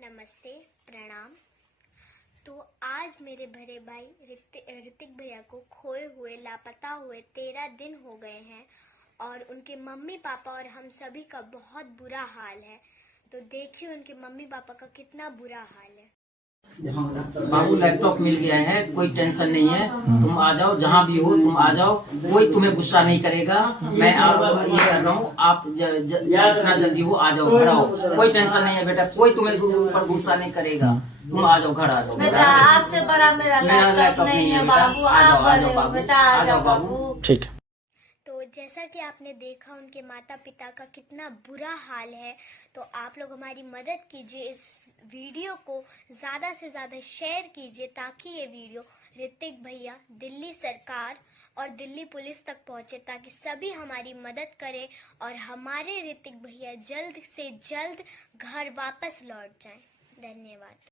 नमस्ते, प्रणाम। तो आज मेरे बड़े भाई ऋतिक भैया को खोए हुए लापता हुए 13 दिन हो गए हैं और उनके मम्मी पापा और हम सभी का बहुत बुरा हाल है। तो देखिए उनके मम्मी पापा का कितना बुरा हाल है। बाबू लैपटॉप मिल गया है, कोई टेंशन नहीं है। तुम आ जाओ, जहाँ भी हो तुम आ जाओ, कोई तुम्हें गुस्सा नहीं करेगा। मैं ये कर रहा हूँ, आप जितना जल्दी हो आ जाओ, खड़ा हो, कोई टेंशन नहीं है बेटा, कोई तुम्हें ऊपर गुस्सा नहीं करेगा। तुम आ जाओ, घर आ जाओ। बेटा आपसे बड़ा मेरा लैपटॉप नहीं है बाबू, आ जाओ बाबू, बेटा आ जाओ बाबू। ठीक है। तो जैसा कि आपने देखा उनके माता पिता का कितना बुरा हाल है, तो आप लोग हमारी मदद कीजिए, इस वीडियो को ज़्यादा से ज़्यादा शेयर कीजिए ताकि ये वीडियो ऋतिक भैया, दिल्ली सरकार और दिल्ली पुलिस तक पहुंचे, ताकि सभी हमारी मदद करें और हमारे ऋतिक भैया जल्द से जल्द घर वापस लौट जाएं। धन्यवाद।